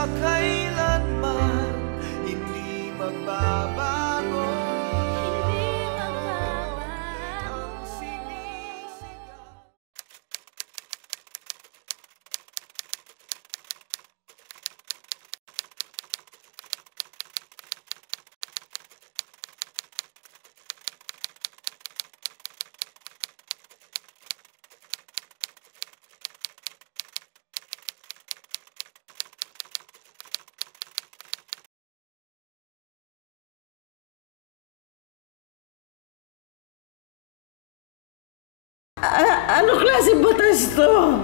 makailanman hindi magbabago. Ang sinisigaw. Ano klaseng batas to?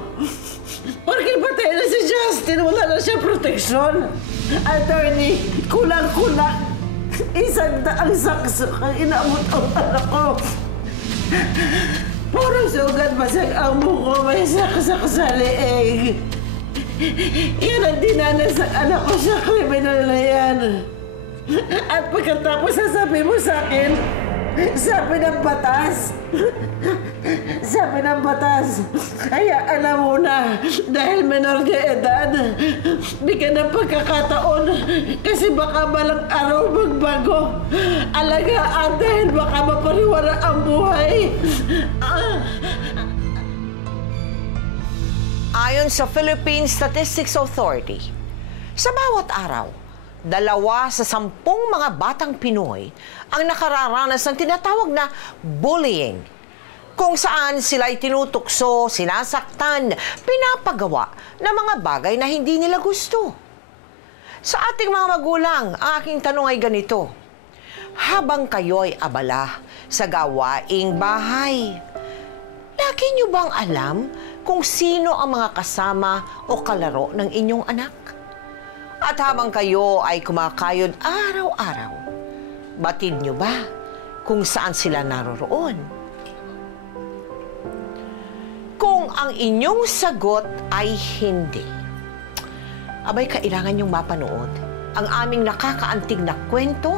Porque patay na si Justin, wala na siya proteksyon. Attorney, kulang-kulang. 100 sakso ang inamot ang anak ko. Puro sugat, basag ang buko, may saksak sa leeg. Yan ang dinanas ng anak ko sa kriminal na yan. At pagkatapos sasabihin mo sa akin, sabi ng batas, kaya alam mo na, dahil menor de edad, bigyan ng pagkakataon kasi baka balang araw magbago. Alagaan dahil baka mapariwara ang buhay. Ayon sa Philippine Statistics Authority, sa bawat araw, 2 sa 10 mga batang Pinoy ang nakararanas ng tinatawag na bullying, kung saan sila'y tinutukso, sinasaktan, pinapagawa ng mga bagay na hindi nila gusto. Sa ating mga magulang, ang aking tanong ay ganito: habang kayo'y abala sa gawaing bahay, lagi niyo bang alam kung sino ang mga kasama o kalaro ng inyong anak? At habang kayo ay kumakayod araw-araw, batid niyo ba kung saan sila naroroon? Kung ang inyong sagot ay hindi, abay kailangan niyong mapanood ang aming nakakaantig na kwento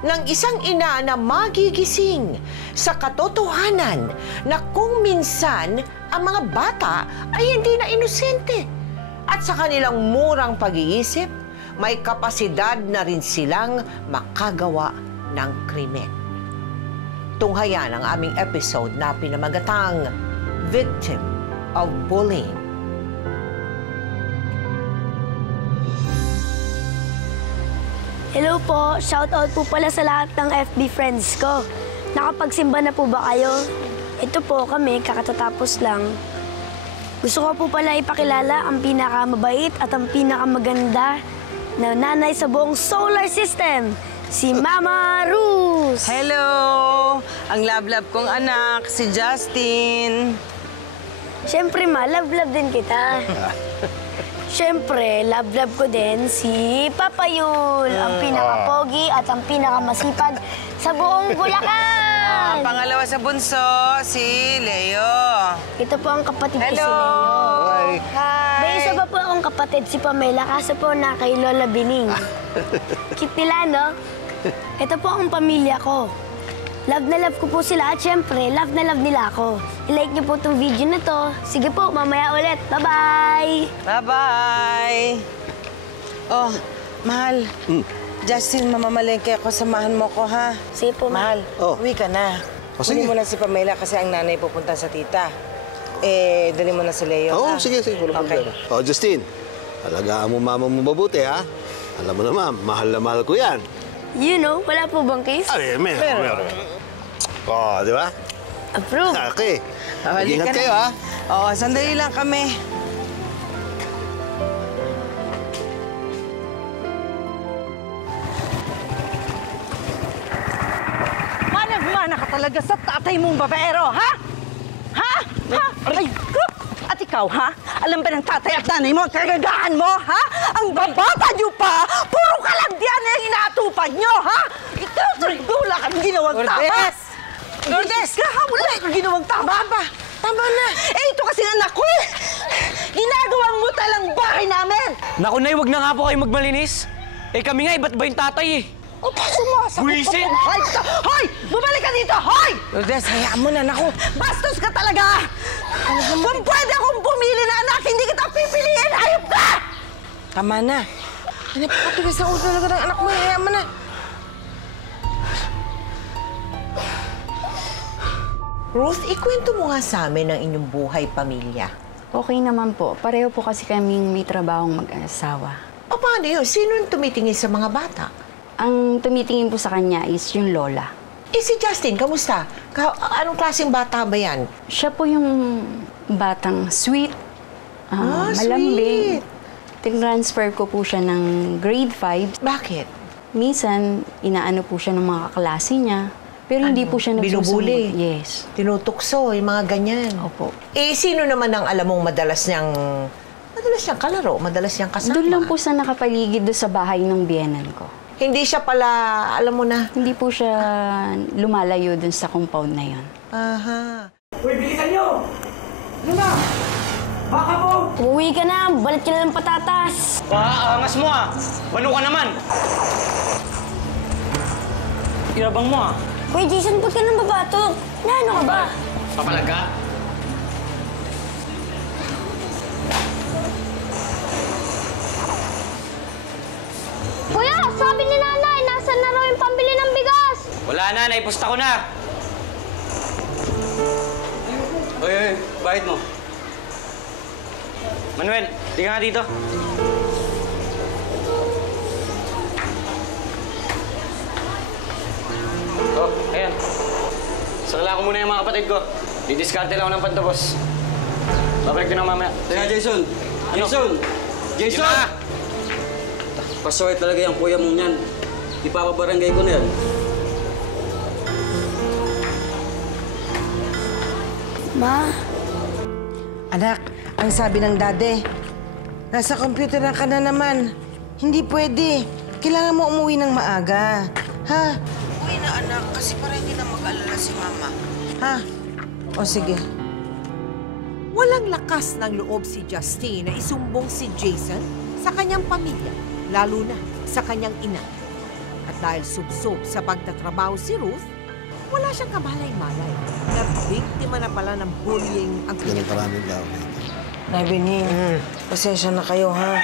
ng isang ina na magigising sa katotohanan na kung minsan ang mga bata ay hindi na inosente. At sa kanilang murang pag-iisip, may kapasidad na rin silang makagawa ng krimen. Tunghayan ang aming episode na pinamagatang Victim of Bullying. Hello po, shoutout po pala sa lahat ng FB friends ko. Nakapagsimba na po ba kayo? Ito po kami, kakatatapos lang. Gusto ko po pala ipakilala ang pinakamabait at ang pinakamaganda na nanay sa buong solar system, si Mama Ruz! Hello! Ang love-love kong anak, si Justin. Siyempre ma, love-love din kita. Siyempre, love-love ko din si Papa Yul, ang pinakapogi at ang pinakamasipag sa buong Bulacan! Pangalawa sa bunso, si Leo. Ito po ang kapatid ko, Hello! si Leo. Hi! May isa pa po akong kapatid, si Pamela, kaso po na kay Lola Bining. Cute nila, no? Ito po ang pamilya ko. Love na love ko po sila at syempre, love na love nila ako. I-like niyo po itong video na to. Sige po, mamaya ulit. Bye-bye! Bye-bye! Oh, mahal. Justin, mamamalengke ako. Samahan mo ko, ha? Sige po, mahal. Uwi ka na. sige. Kunin mo na si Pamela kasi ang nanay pupunta sa tita. Eh, dali mo na si Leo, ha? Sige. Walang problema. Oh, Justin, alagaan mo mama mo mabuti, ha? Alam mo naman, mahal na mahal ko yan. You know, wala po bang kiss? Ay, meron. Oh, di ba? Approve. Okay. Mag-ingat kayo, ha? Oo, sandali lang kami. Manag-mana ka talaga sa tatay mong babaero, ha? Ha? Ay, at ikaw, ha? Alam ba ng tatay at nanay mo ang kagagahan mo, ha? Ang babata niyo pa! Puro kalagdian na yung inaatupad niyo, ha? Ikaw, wala kang ginawang tama! Lourdes! Wala kang ginawang tama! Tama na! Eh, ito kasi anak ko, eh! Ginagawang mo talang bahay namin! Naku, Nay, wag na nga po kayo magmalinis. Eh, kami nga, iba't ba yung tatay, eh? O, sumasagot Buwisit! ka! Hoy! Bumalik ka dito! Hoy! Lourdes, hayaan mo na, naku! Bastos ka talaga! Kung pwede akong pumili na anak, hindi kita pipiliin! Hayop ka! Tama na. Napakatigas sa ulo talaga ng anak mo. Hayaan mo na. Ruth, ikwento mo nga sa amin ang inyong buhay pamilya. Okay naman po. Pareho po kasi kaming may trabahong mag-asawa. O paano yun? Sino yung tumitingin sa mga bata? Ang tumitingin po sa kanya is yung lola. Eh si Justin, kamusta? Anong klaseng bata ba yan? Siya po yung batang sweet, malambing. Tinransfer ko po siya ng grade 5. Bakit? Minsan, inaano po siya ng mga kaklase niya. Pero hindi po siya nagsusunod. Binubuli? Yes. Tinutukso, yung mga ganyan. Opo. Eh, sino naman ang alam mong madalas niyang kalaro, madalas niyang kasama? Doon lang po sa nakapaligid doon sa bahay ng biyenan ko. Hindi siya pala, alam mo na. Hindi po siya lumalayo doon sa compound na yon. Aha. Uy, bilisan nyo! Ano na? Baka mo! Umuwi ka na, balat ka na ng patatas. Angas mo ah! Bano ka naman! Irabang mo ah! Kuya Jason, ba't ka nang babatok? Ano ka ba? Papalag ka? Kuya, sabi ni nanay, nasan na raw yung pambili ng bigas? Wala na, naipusta ko na! Oy, bayad mo. Manuel, di ka nga dito. Oh, ayan. Sakala ko muna yung mga kapatid ko. Didiskarte lang ako ng pantapos. Babalik ko na mamaya. Teka, Jason! Ano? Jason! Jason! Yun na! Pasaway talaga yung kuya mong yan. Ipapabarangay ko na yan. Ma? Anak, ang sabi ng dade, nasa computer na ka na naman. Hindi pwede. Kailangan mo umuwi ng maaga. Ha? Uwi na, anak, kasi para hindi na mag-alala si Mama. Ha? O sige. Walang lakas ng loob si Justin na isumbong si Jason sa kanyang pamilya, lalo na sa kanyang ina. At dahil subsob sa pagtatrabaho si Ruth, wala siyang kamalay-malay na biktima na pala ng bullying ang kanyang Ganun tao. Nay Bening, pasensya na kayo, ha?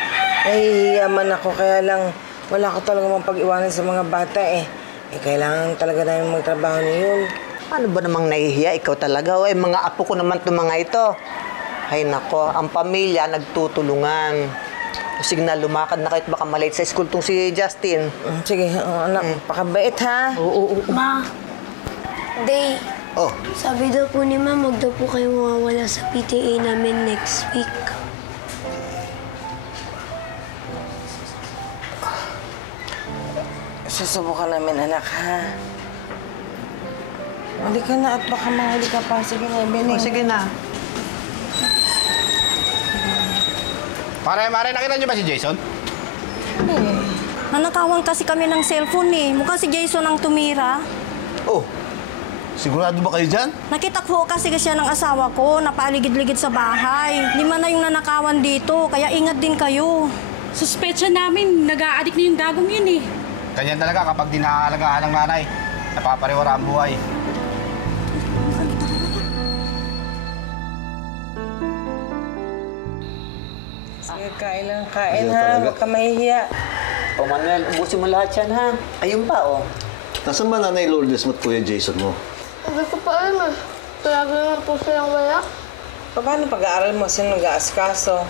Nahihiyaman ako, kaya lang wala ko talaga mapag-iwanan sa mga bata, eh. Kailangan talaga namin magtrabaho niyon. Ano ba namang nahihiya? Ikaw talaga, o mga apo ko naman itong mga ito. Ay nako, ang pamilya nagtutulungan. Sige na, lumakad na kahit baka malate sa school tong si Justin. Sige, anak, pakabait, ha? Oo. Ma? Day, Oh, sabi daw po ni Ma'am, huwag daw po kayong mawawala sa PTA namin next week. Susubukan namin, anak, ha? Huli ka na at baka mahuli ka pa. Sige na, Bening. Sige na. Mare, nakita niyo ba si Jason? Nanakawan kasi kami ng cellphone eh. Mukhang si Jason ang tumira. Oh, sigurado ba kayo dyan? Nakita ko kasi siya ng asawa ko, napaligid-ligid sa bahay. 5 na yung nanakawan dito, kaya ingat din kayo. Suspetsya namin, nag-a-addict na yung gagong yun eh. Ganyan talaga kapag di naaalagaan ng nanay. Napapariwara ang buhay. Sige, kain lang, kain, ha? Huwag ka mahihiya. O Manuel, ubusin mo lahat yan, ha? Ayun pa, oh. Nasaan ba nanay Lourdes mo't kuya Jason mo? Hindi ko pa alam eh. Talaga naman po silang wala. Paano pag-aaral mo? Sino nag-aaskaso?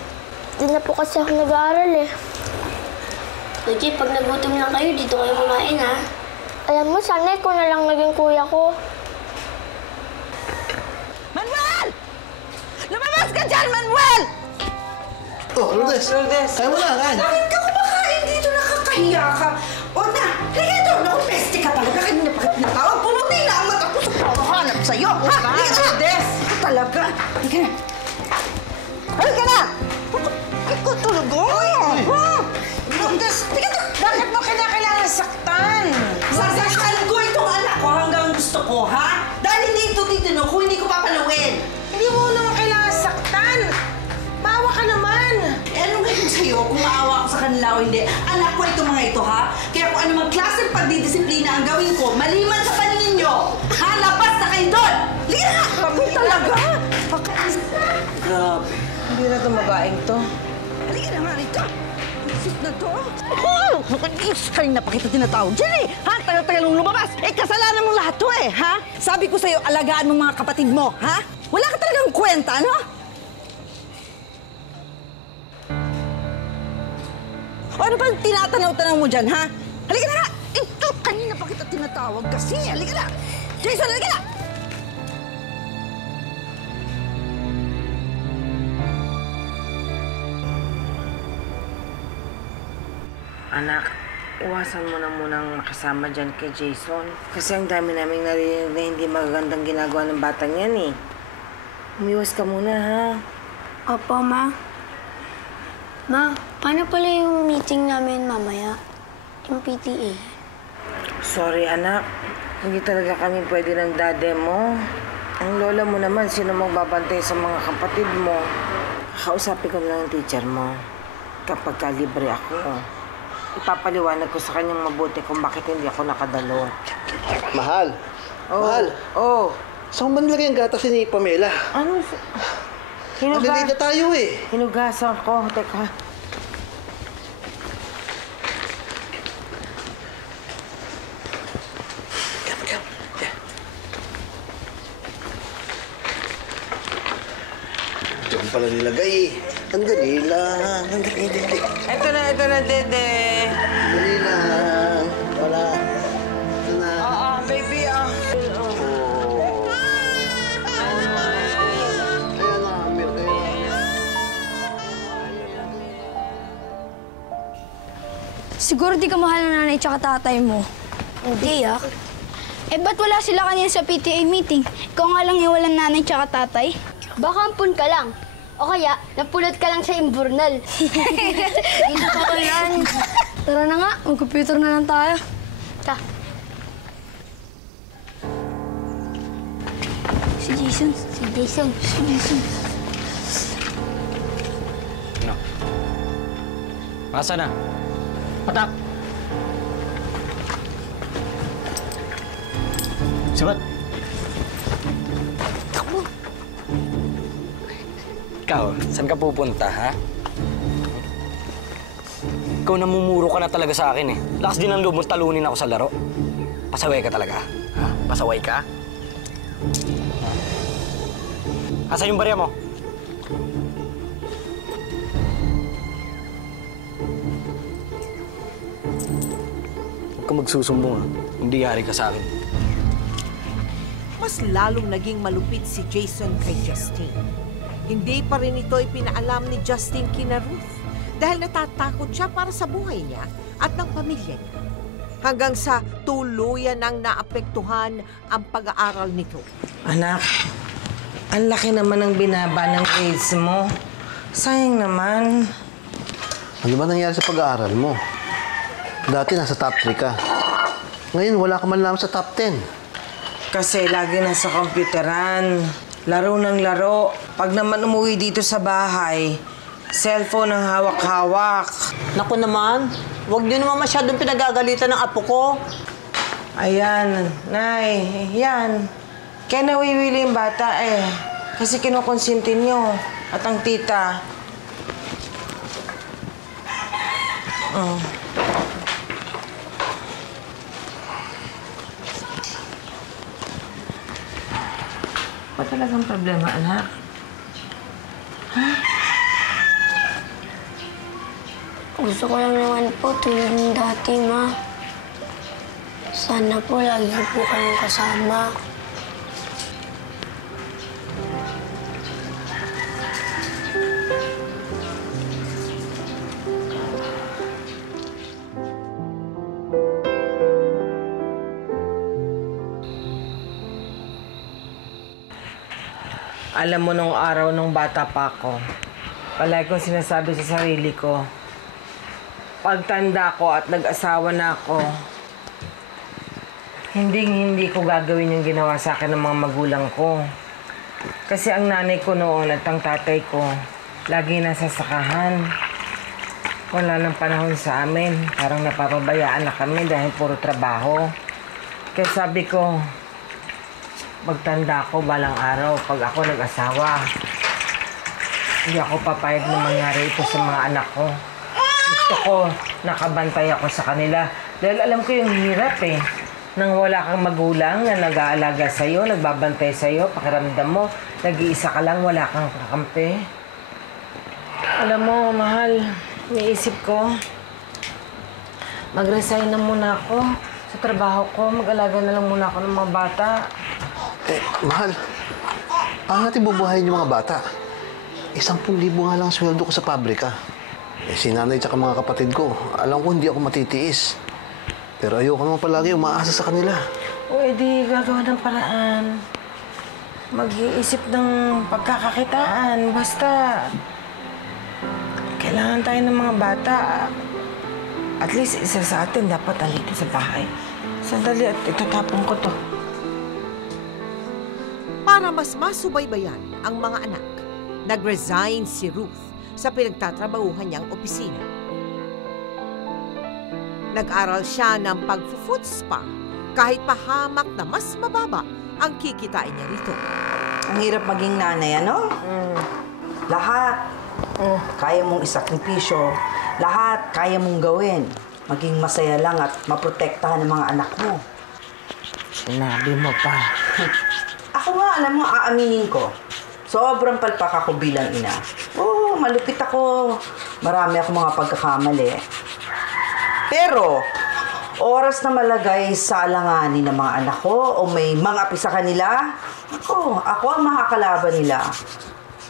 Hindi na po kasi ako nag-aaral eh. Luigi, pag nagutom lang kayo, dito kayo kumain, ha? Alam mo, sana ikaw na lang naging kuya ko. Manuel! Lumabas ka dyan, Manuel! Oh, Lourdes! Kaya mo na, kain! Bakit ka kumakain dito? Nakakahiya ka. O na, liga ito. Naku, peste ka talaga. Kanina pa kita natawag. Pumuti na ang mata ko sa pagkahanap sa'yo. Ha? Liga na! Des! Talaga. Liga na. Halika na! Ikaw talaga. Des, liga na. Bakit mo kinakailangan saktan? Sasaktan ko itong anak ko hanggang gusto ko, ha? Dahil hindi ito titino kung hindi ko papaluin. Hindi mo naman kailangan saktan. Maawa ka naman. Ano ngayon sa'yo kung maawa ko sa kanila o hindi? Anak ko itong mga ito, ha? Kaya kung anumang klaseng pagdidisiplina ang gawin ko, maliman sa paningin nyo, ha? Labas na kayo doon! Liga na! Bakit talaga? Grabe. Hindi na itong babaeng to. Halika na nga rito. buisit na to? Oh! Kanina pa kita tinatawag dyan eh! Ha? Tagal-tagal mong lumabas! Eh, kasalanan mo lahat to eh, ha? Sabi ko sa'yo, alagaan mo mga kapatid mo, ha? Wala ka talagang kwenta, ano? O ano ba tinatanaw-tanaw mo dyan, ha? Halika na nga! Ito, kanina pa kita tinatawag kasi. Halika na! Jason, halika na! Anak, iwasan mo na munang makisama dyan kay Jason. Kasi ang dami naming narinig na hindi magagandang ginagawa ng batang yan eh. Umiwas ka muna, ha? Opo, Ma. Ma, paano pala yung meeting namin mamaya? Yung PTA. Sorry, anak. Hindi talaga kami pwede ng dade mo. Ang lola mo naman, sino magbabantay sa mga kapatid mo? Kausapin ko na lang ang teacher mo. Kapag libre ako, ipapaliwanag ko sa kanyang mabuti kung bakit hindi ako nakadalo. Mahal. Oh. Mahal. Oh. Saan ba nilagay ang gatas ni Pamela? Ano? Malilate na tayo eh. Hinugasan ko. Teka. Diyan pala nilagay eh. Ang dali lang. Ang dali. Ito na, Dede. Dali lang. Wala. Ito na. Baby, Siguro di ka mahal ng nanay tsaka tatay mo. Hindi, Eh, ba't wala sila kanina sa PTA meeting? Ikaw nga lang yung walang nanay tsaka tatay. Baka ampun ka lang. O kaya, napulot ka lang sa imburnal. Dito pa yan. Tara na nga, mag-computer na lang tayo. Ta. Si Jason. Ano? Masa na? Patak! Sabat! Takbo. Ikaw, saan ka pupunta, ha? Ikaw namumuro ka na talaga sa akin, eh. Lakas din ang loob mo, talunin ako sa laro. Pasaway ka talaga, ha? Pasaway ka? Asa yung barya mo? Huwag ka magsusumbong, ha? Hindi yari ka sa akin. Mas lalong naging malupit si Jason kay Justine. Hindi pa rin ito ipinaalam ni Justine kina Ruth dahil natatakot siya para sa buhay niya at ng pamilya niya. Hanggang sa tuluyan nang naapektuhan ang pag-aaral nito. Anak, ang laki naman ng binaba ng grades mo. Sayang naman. Ano ba nangyari sa pag-aaral mo? Dati nasa top 3 ka. Ngayon wala ka man lang sa top 10. Kasi lagi nasa computeran. Laro ng laro. Pag naman umuwi dito sa bahay, cellphone ang hawak-hawak. Naku naman, huwag niyo naman masyadong pinagagalitan ng apo ko. Ayan, Nay, yan. Kaya nawiwili yung bata eh. Kasi kinukonsinti niyo. At ang tita. Ba talagang problema, anak? Ha? Gusto ko lang naman po tulad ng dati, Ma. Sana po lagi po kayong kasama. Alam mo, nung araw nung bata pa ako, palagi kong sinasabi sa sarili ko, pagtanda ko at nag-asawa na ako, hindi ko gagawin yung ginawa sa akin ng mga magulang ko. Kasi ang nanay ko noon at ang tatay ko, lagi nasa sakahan. Wala nang panahon sa amin. Parang napapabayaan na kami dahil puro trabaho. Kaya sabi ko, magtanda ko balang araw pag ako nag-asawa. Hindi ako papayag na mangyari ito sa mga anak ko. Gusto ko, nakabantay ako sa kanila. Dahil alam ko yung hirap eh. Nang wala kang magulang na nag-aalaga sa'yo, nagbabantay sa'yo, pakiramdam mo, nag-iisa ka lang, wala kang kakampi. Alam mo, mahal, naisip ko, mag-resign na muna ako sa trabaho ko. Mag-alaga na lang muna ako ng mga bata. Mahal, paano natin bubuhayin yung mga bata? 10,000 nga lang sweldo ko sa pabrika. Si nanay at mga kapatid ko, alam ko hindi ako matitiis. Pero ayoko naman palagi umaasa sa kanila. O edi gagawa ng paraan. Mag-iisip ng pagkakakitaan. Basta, kailangan tayo ng mga bata. At least isa sa atin dapat alito sa bahay. Sandali at itatapon ko to. Para mas masubaybayan ang mga anak, nag-resign si Ruth sa pinagtatrabahuhan niyang opisina. Nag-aral siya ng pag-food spa kahit pahamak na mas mababa ang kikitain niya rito. Ang hirap maging nanay, ano? Lahat. Kaya mong isakripisyo. Lahat kaya mong gawin. Maging masaya lang at maprotektahan ng mga anak mo. Sinabi mo pa. Ako nga, alam mo, aaminin ko. Sobrang palpak ako bilang ina. Oo, malupit ako. Marami ako mga pagkakamali. Pero, oras na malagay sa alanganin ng mga anak ko o may mga api sa kanila, ako ang makakalaban nila.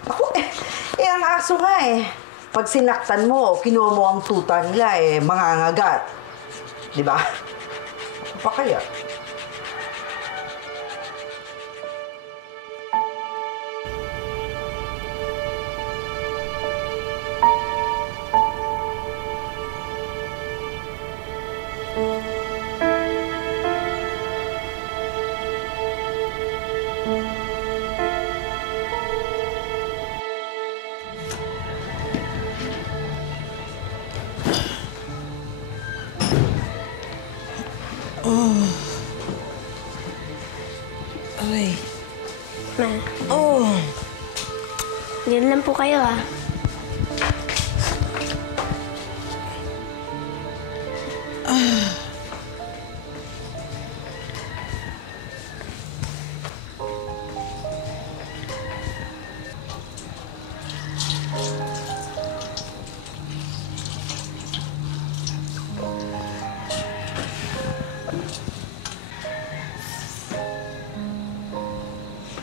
Ako, ang aso nga eh. Pag sinaktan mo, kinuha mo ang tuta nila mangangagat. Di ba? Ako pa kaya? Aray. Ma. Oh. Diyan lang po kayo, ha?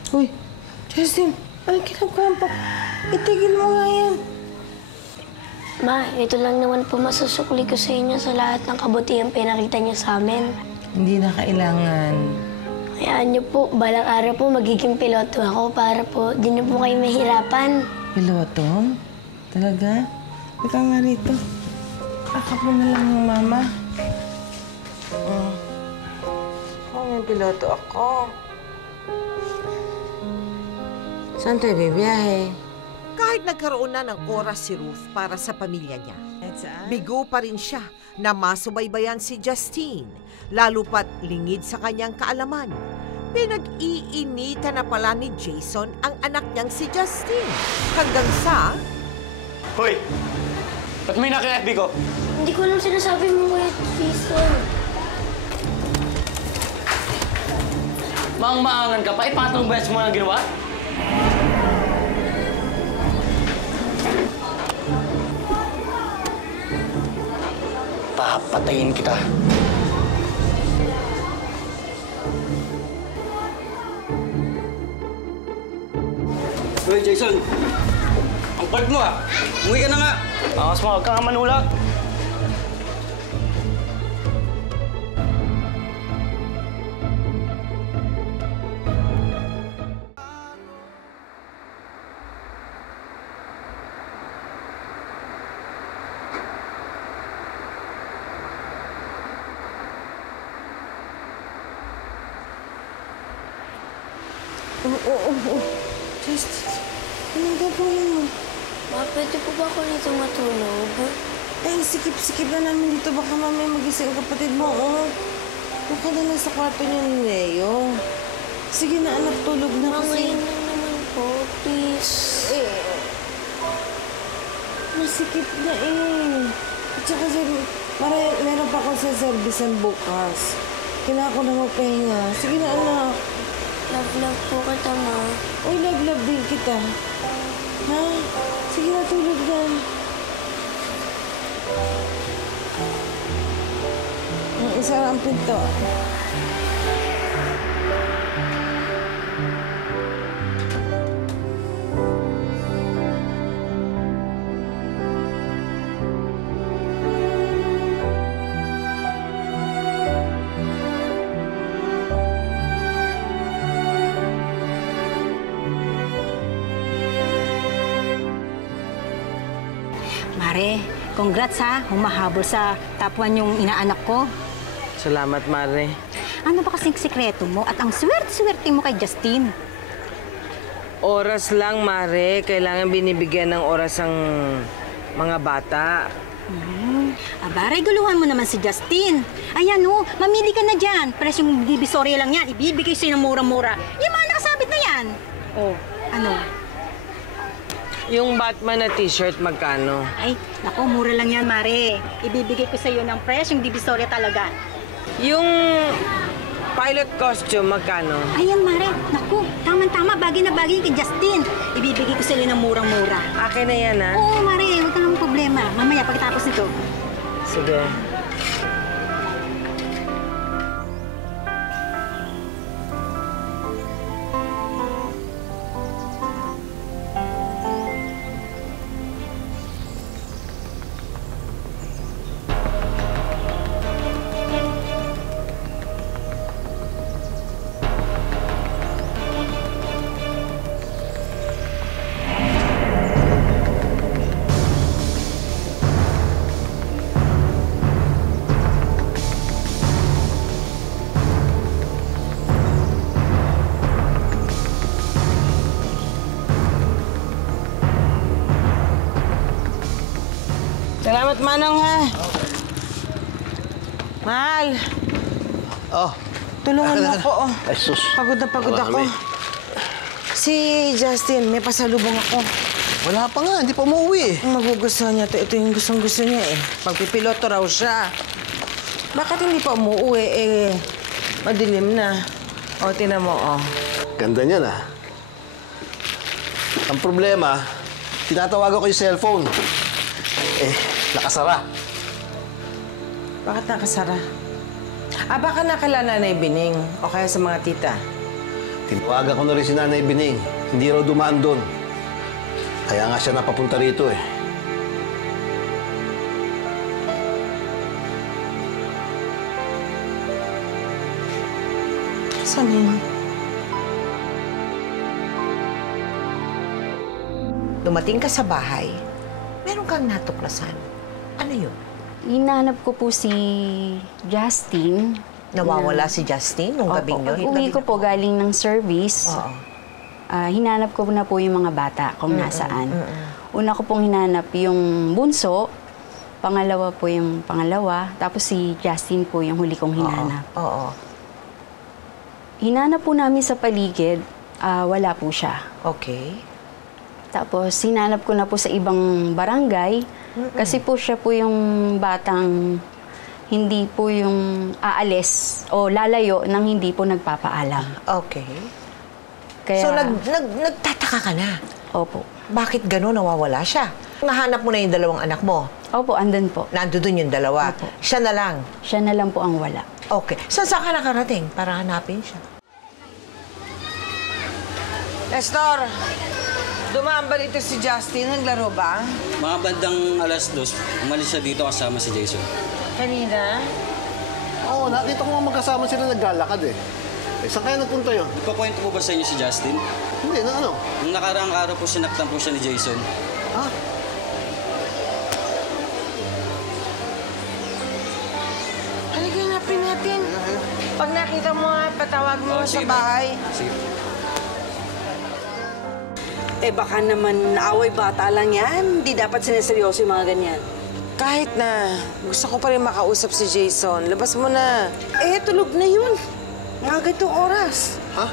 Uy, Justin, anong kinagawa mo? Itigil mo nga yan. Ma, ito lang naman po masusukli ko sa inyo sa lahat ng kabutihan pinakita niyo sa amin. Hindi na kailangan. Hayaan niyo po, balang araw po magiging piloto ako para po di niyo po kayo mahirapan. Piloto? Talaga? Ika nga rito. Akap mo na lang ng mama. May piloto ako. Saan tayo bibiyahe? Kahit nagkaroon na ng oras si Ruth para sa pamilya niya, bigo pa rin siya na masubaybayan si Justine, lalo pat lingid sa kanyang kaalaman. Pinag-iinita na pala ni Jason ang anak niyang si Justine. Hanggang sa... Hoy! Ba't may naki-FB ko? Hindi ko alam sinasabi mo, Kuya Jason. Maang-maangan ka pa? Pangatlong beses mo na ginawa? Papatayin kita. Hoy, Jason! Ang part mo Umuwi ka na nga! Angas mo, huwag ka nga manulak. Justin, anong gagawin mo? Ma, pwede po ba ako nito matulog? Eh, sikip-sikip na namin dito. Baka mamaya magising ang kapatid mo, Huwag ka na lang sa kwarto niya ni Leo. Sige na, anak, tulog na kasi. Ngayon lang naman po, please. Masikip na At saka meron pa ako sa service bukas. Kailangan ko na magpahinga. Sige na, anak. Love po kita, Ma. Uy, love din kita. Ha? Sige na, tulog na. Isara ang pinto. Mare, congrats ha. Humahabol sa top 1 yung inaanak ko. Salamat, Mare. Ano ba kasing sikreto mo at ang swerte-swerte mo kay Justin? Oras lang, Mare. Kailangan binibigyan ng oras ang mga bata. Abaray, guluhan mo naman si Justin. Ayan o, mamili ka na dyan. Presyong divisoria lang yan. Ibibigay sa'yo ng mura-mura. Yung mga nakasabit na yan. Oh, ano? Yung Batman na t-shirt, magkano? Ay, naku, mura lang yan, Mare. Ibibigay ko sa'yo ng presyong divisoria talaga. Yung pilot costume, magkano? Ayan, Mare. Naku, tama-tama. Bagay na bagay kay Justin. Ibibigay ko sa'yo ng murang-mura. Akin na yan, ha? Oo, Mare. Huwag ka namang problema. Mamaya, pagkatapos nito. Sige. Salamat, Manong, ha? Mahal. Oh. Tulungan mo ako, oh. Ay, sus. Pagod na pagod ako. Si Justin, may pasalubong ako. Wala pa nga, hindi pa umuwi eh. Magugustuhan niya to. Ito yung gustong-gusto niya eh. Pagpipiloto raw siya. Bakit hindi pa umuwi eh? Madilim na. O, tinan mo, oh. Ganda niyan, ah. Ang problema, tinatawagan ko yung cellphone. Eh, nakasara. Bakit nakasara? Baka nakala Nanay Bining o kaya sa mga tita. Tinawagan ko na rin si Nanay Bining. Hindi raw dumaan doon. Kaya nga siya napapunta rito eh. Saan yun? Dumating ka sa bahay, meron kang natuklasan. Ano yun? Hinanap ko po si Justin. Nawawala si Justin nung gabing yun? Pag-uwi ko po galing ng service, Oo. hinanap ko na po yung mga bata kung nasaan. Una ko pong hinanap yung bunso, pangalawa po yung pangalawa, tapos si Justin po yung huli kong hinanap. Oo. Hinanap po namin sa paligid, wala po siya. Okay. Tapos hinanap ko na po sa ibang barangay, kasi po siya po yung batang hindi po yung aalis o lalayo nang hindi po nagpapaalam. Okay. Kaya, So, nagtataka ka na? Opo. Bakit gano'n nawawala siya? Nahanap mo na yung dalawang anak mo? Opo, andun po. Nandun yung dalawa? Opo. Siya na lang? Siya na lang po ang wala. Okay. Saan ka nakarating para hanapin siya? Nestor! Dumaan ba dito si Justin? Naglaro ba? Mga bandang 2:00, umalis siya dito kasama si Jason. Kanina? Oo, nakita ko nga magkasama sila naglalakad eh. Eh, saan kaya nagpunta yun? Nagpakwento po ba sa inyo si Justin? Hindi, na ano? Nung nakaraang araw po, sinaktan po siya ni Jason. Ha? Halika, hanapin natin. Pag nakita mo, patawag mo sa sige, bahay. Sige. Eh baka naman away bata lang yan. Hindi dapat sineseryoso yung mga ganyan. Kahit na, gusto ko pa rin makausap si Jason. Labas mo na. Eh, tulog na yun. Mga ganitong oras. Ha?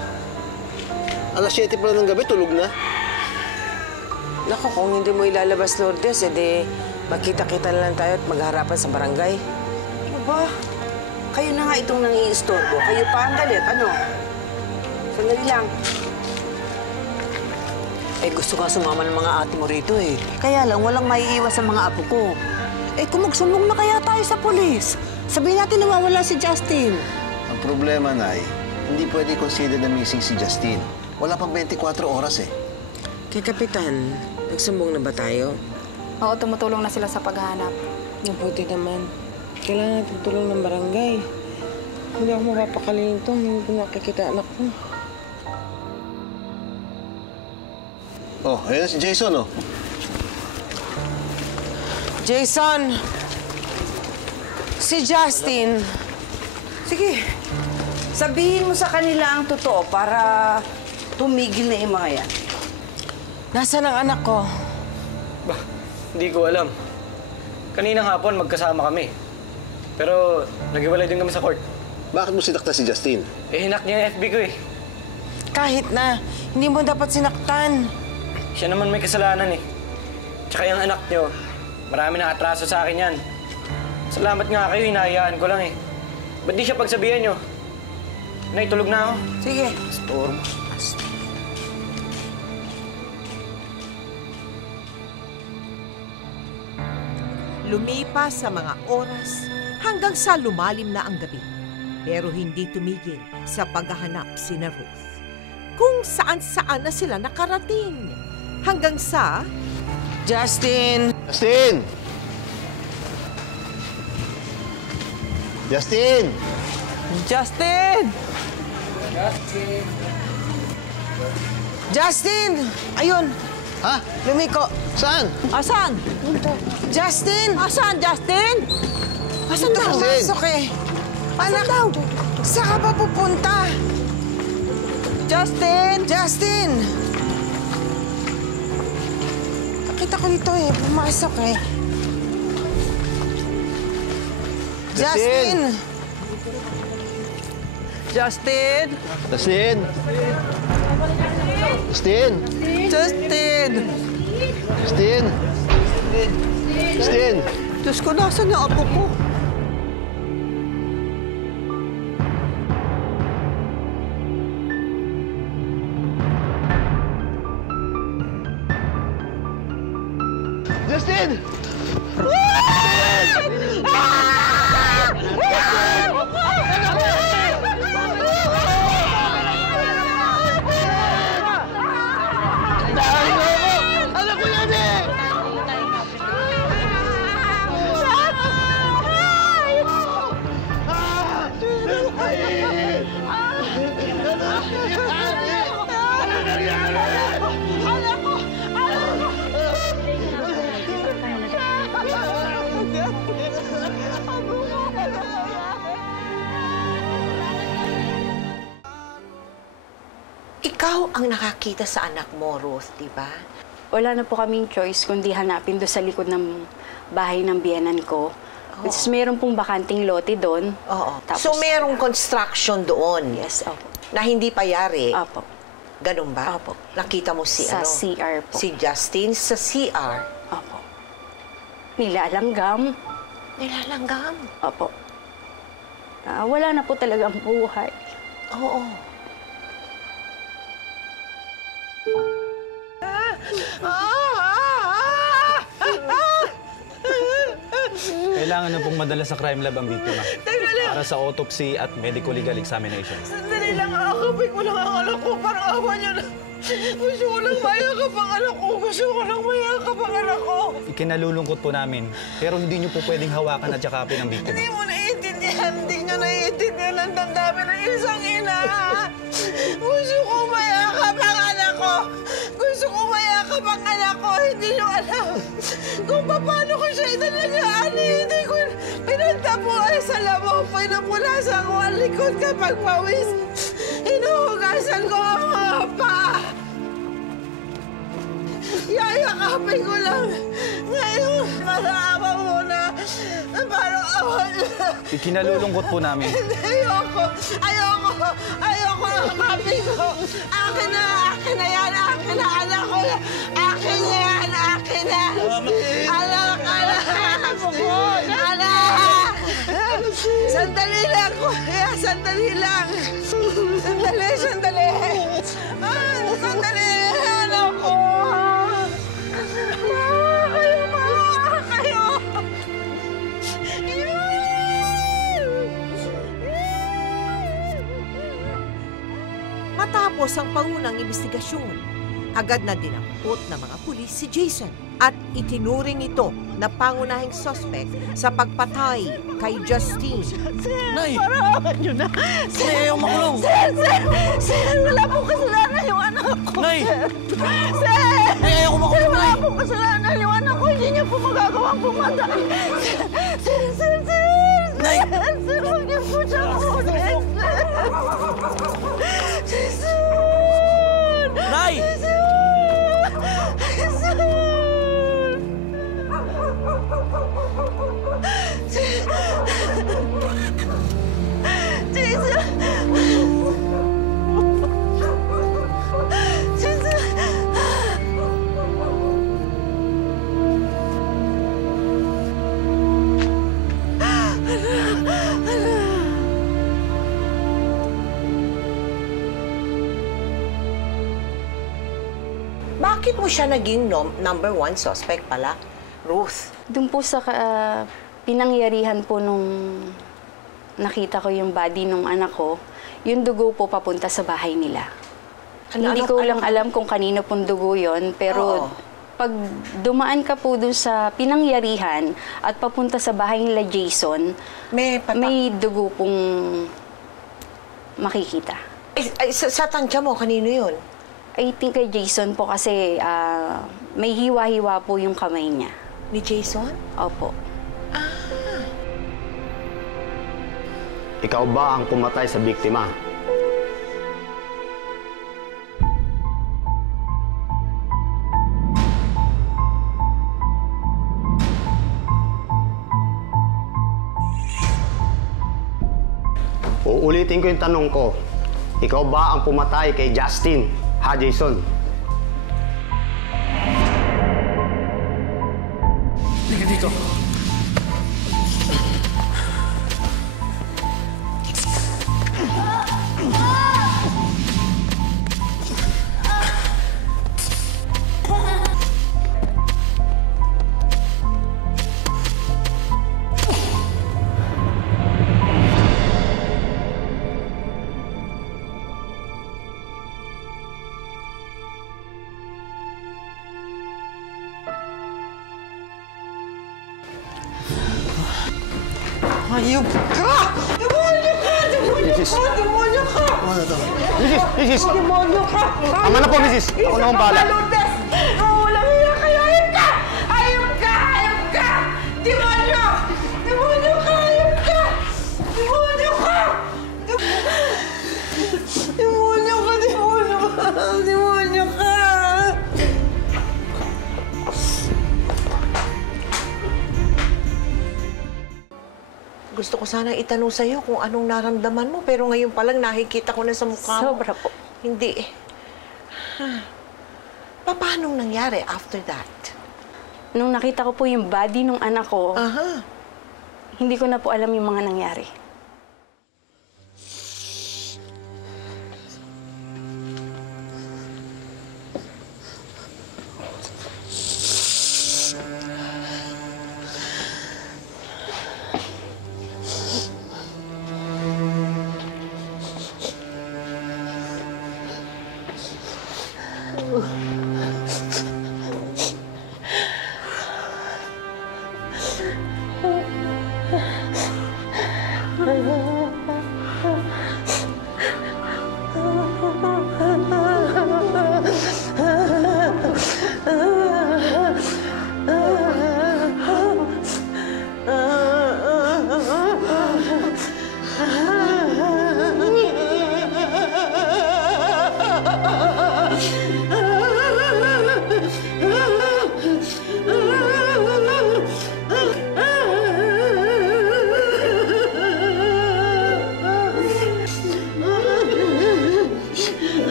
Alas 7 pa lang ng gabi, tulog na. Naku, kung hindi mo ilalabas, Lourdes, edi Magkita-kita na lang tayo at magharapan sa barangay. Ano ba? Kayo na nga itong nangiistorbo. Kayo pa ang galit. Ano? Sandali lang. Eh, gusto nga sumama ng mga ate mo rito eh. Kaya lang, walang maiiwas sa mga apo ko. Eh, kung magsumbong na kaya tayo sa polis, sabihin natin nawawala si Justin. Ang problema, Nay, hindi pwede consider na missing si Justin. Wala pang 24 oras eh. Kay Kapitan, nagsumbong na ba tayo? Oo, tumutulong na sila sa paghahanap. Mabuti naman. Kailangan natin tulong ng barangay. Hindi ako mapapakalinin to. Hindi ko nakikita anak ko. Oh, ayun si Jason, oh. Jason! Si Justin. Sige, sabihin mo sa kanila ang totoo para tumigil na yung mga yan. Nasaan ang anak ko? Bah, hindi ko alam. Kaninang hapon magkasama kami. Pero naghiwalay din kami sa court. Bakit mo sinaktan si Justin? Eh, hinak niya yung FB ko eh. Kahit na, hindi mo dapat sinaktan. Siya naman may kasalanan eh. Tsaka yung anak niyo, marami na atraso sa akin yan. Salamat nga kayo, hinahayaan ko lang eh. Ba't di siya pagsabihan niyo? Nay, tulog na ako. Sige. Storm. Lumipas sa mga oras hanggang sa lumalim na ang gabi. Pero hindi tumigil sa paghahanap sina Ruth. Kung saan-saan na sila nakarating. Hanggang sa... Justin! Justin! Justin! Justin! Justin! Justin! Ayun! Ha? Lumiko! Saan? Asan? Justin! Asan, Justin? Asan daw? Pumasok eh. Anak daw? Saan ka ba pupunta? Justin! Justin! Nakita ko dito eh. Pumasok eh. Justin! Justin! Justin! Justin! Justin! Justin! Justin! Diyos ko, nasan yung apo ko? Justin! Anak ko yan eh! Ikaw ang nakakita sa anak mo, Ruth, di ba? Wala na po kaming choice kundi hanapin doon sa likod ng bahay ng biyenan ko. Which is meron pong bakanting lote doon. Oo. Tapos, So, merong construction doon? Yes, opo. Na hindi pa yari? Opo. Ganun ba? Opo. Nakita mo si Sa ano? CR po. Si Justin sa CR? Opo. Nilalanggam. Nilalanggam? Opo. Wala na po talagang buhay. Oo. Kailangan na pong madala sa crime lab ang biktima para sa autopsy at medical legal examination. Sandali lang, akapin ko lang ang anak ko. Parang awa niyo na. Gusto ko lang mayakap ang anak ko. Gusto ko lang mayakap ang anak ko. Ikinalulungkot po namin, pero hindi niyo po pwedeng hawakan at yakapin ang biktima. Hindi mo naiintindihan. Hindi niyo naiintindihan ang damdamin ng isang ina. Gusto ko mayakap ang anak ko. Gusto ko mayakap ang anak ko. Hindi niyo alam kung paano ko siya inalagaan. Hindi ko pinagtapuan sa lamok. Pinapunasan ko ang likod kapag pawis. Hinuhugasan ko ang mga paa. Yayakapin ko lang. Ngayon, marama muna. Parang awa niyo. Ikinalulungkot po namin. Ayoko. Ayoko. Ayoko. Yakapin ko. Akin na. Akin na yan. Akin na. Anak ko. Akin na yan. Akin na. Anak. Anak. Sandali lang! Sandali! Sandali! Sandali! Anak ko! Kayo! Matapos ang paunang investigasyon, agad na dinampot ng mga pulis si Jason at itinuring ito na pangunahing suspect sa pagpatay kay Justine. Nay! Parawan nyo na! Nay, ayaw makulong! Sir! Wala pong kasalanan yung anak ko! Nay! Sir! Nay, ayaw ko makulong, Wala Nay! pong kasalanan yung anak ko! Hindi niya po magagawang pumatay! Sir! Nay! Sir, huwag niyo po siya kunin! Jason! Nay! Bakit mo siya naging number one suspect pala, Ruth? Doon po sa pinangyarihan po nung nakita ko yung body nung anak ko, yung dugo po papunta sa bahay nila. Hindi ko lang alam kung kanino pong dugo yun, pero pag dumaan ka po doon sa pinangyarihan at papunta sa bahay nila Jason, may dugo pong makikita. Sa tansya mo, kanino yun? I think kay Jason po kasi may hiwa-hiwa po yung kamay niya. Ni Jason? Opo. Ikaw ba ang pumatay sa biktima? Uulitin ko yung tanong ko. Ikaw ba ang pumatay kay Justine? Ha, Jason? Halika dito. Hayop ka! Demonyo ka! Demonyo ka! Demonyo ka! Mrs. Demonyo ka! Tama na po, Mrs. Ako na akong bahala. Paludes! Walang hiya kayo! Hayop ka! Hayop ka! Hayop ka! Demonyo! Demonyo ka! Hayop ka! Demonyo ka! Demonyo ka! Demonyo ka! Demonyo ka! Gusto ko sana itanong sa'yo kung anong naramdaman mo, pero ngayon palang nakikita ko na sa mukha mo. Sobra po. Hindi. Paano nangyari after that? Nung nakita ko po yung body ng anak ko, hindi ko na po alam yung mga nangyari.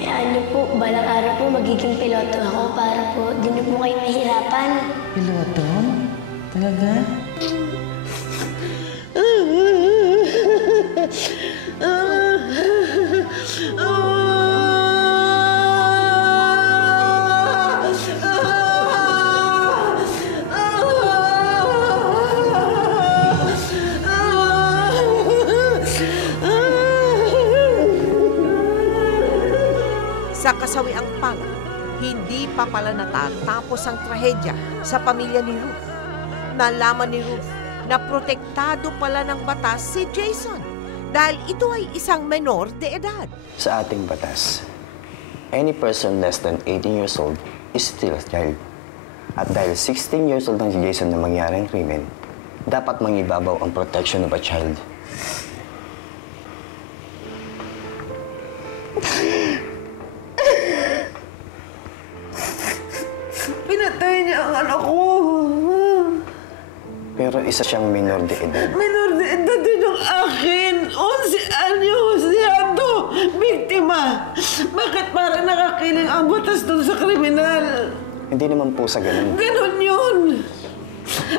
Kaya ano po, balang araw po magiging piloto ako para po di niyo po kayo mahirapan. Piloto? Talaga? Sa kasawiang pala, hindi pa pala natatapos ang trahedya sa pamilya ni Ruth. Nalaman ni Ruth na protektado pala ng batas si Jason dahil ito ay isang menor de edad. Sa ating batas, any person less than 18 years old is still a child. At dahil 16 years old ang si Jason na mangyari ang krimen, dapat mangibabaw ang protection of a child. Pinatay niya ang anak ko. Pero isa siyang minor de edad. Minor de edad din ang akin. 11 anyos. Yado. Biktima. Bakit parang nakakiling ang batas doon sa kriminal? Hindi naman po sa ganun. Ganon yun.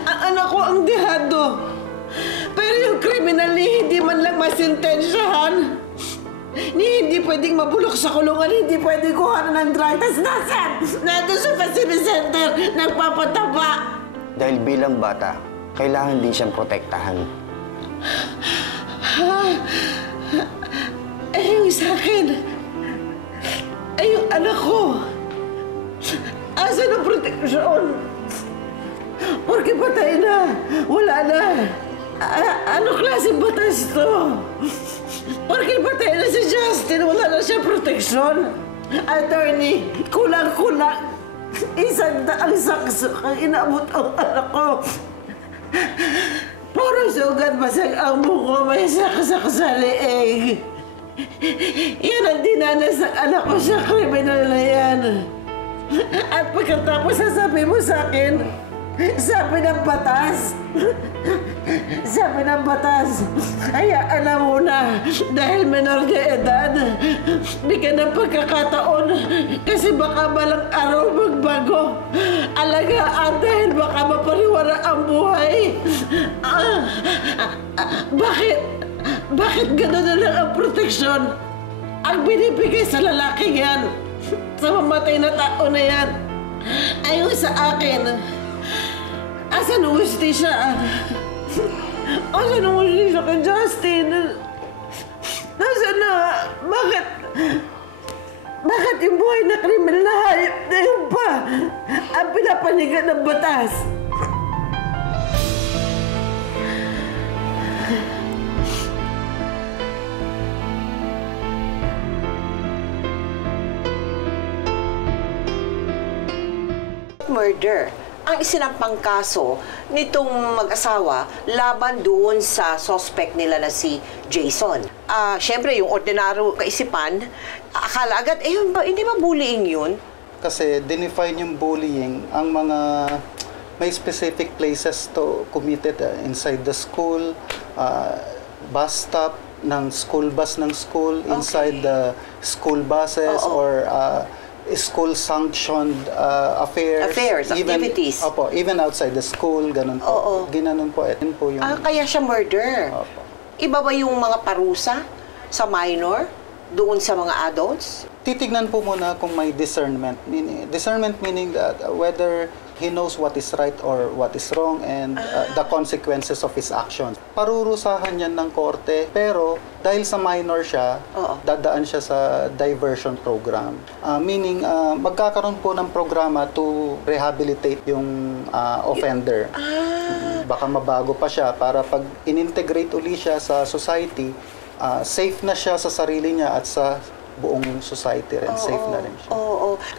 Ang anak ko ang dehado. Pero yung kriminal ni hindi man lang masintensyahan. Ni hindi pwedeng mabulok sa kulungan, hindi pwedeng kuha ng drug. Tapos nasan? Nandun sa facility center, nagpapataba. Dahil bilang bata, kailangan din siyang protektahan. Eh, yung sa akin, eh, yung anak ko, asan ang proteksyon? Porque patay na, wala na. Ano klase batas to? Porque patay na si Justin, wala na siya proteksyon. Attorney, kulang-kulang. 100 sakso ang inabot ang anak ko. Puro sugat, basag ang buko, may saksak sa leeg. Yan ang dinanas ng anak ko sa kriminal na yan. At pagkatapos sasabi mo sa akin, sabi ng batas. Sabi ng batas, kaya alam mo na, dahil menor de edad, bigyan ng pagkakataon kasi baka balang araw magbago. Alagaan dahil baka mapariwara ang buhay. Bakit gano'n na lang ang proteksyon ang binibigay sa lalaking yan? Sa mamatay na tao na yan? Ayon sa akin, asan ang hustisya? Asan ang hustisya kay Justin? Nasaan na? Bakit yung buhay na kriminal na hayop na yun pa ang pinapanigan ng batas? Murder ang isinampang kaso nitong mag-asawa laban doon sa suspect nila na si Jason. Siyempre, yung ordinaryo kaisipan, akala agad, hindi ba bullying yun? Kasi dinefine yung bullying ang mga may specific places to committed inside the school, bus stop ng school bus ng school, inside the school buses, or school-sanctioned affairs, activities. Even outside the school, ganun po. Ginanon po. Ito po yung... Kaya siya murder. Iba ba yung mga parusa sa minor doon sa mga adults? Titignan po muna kung may discernment. Discernment meaning that whether he knows what is right or what is wrong and the consequences of his actions. Parurusahan yan ng korte, pero dahil sa minor siya, dadaan siya sa diversion program. Meaning, magkakaroon po ng programa to rehabilitate yung offender. Baka mabago pa siya para pag in-integrate uli siya sa society, safe na siya sa sarili niya at sa buong society rin. Safe na rin siya.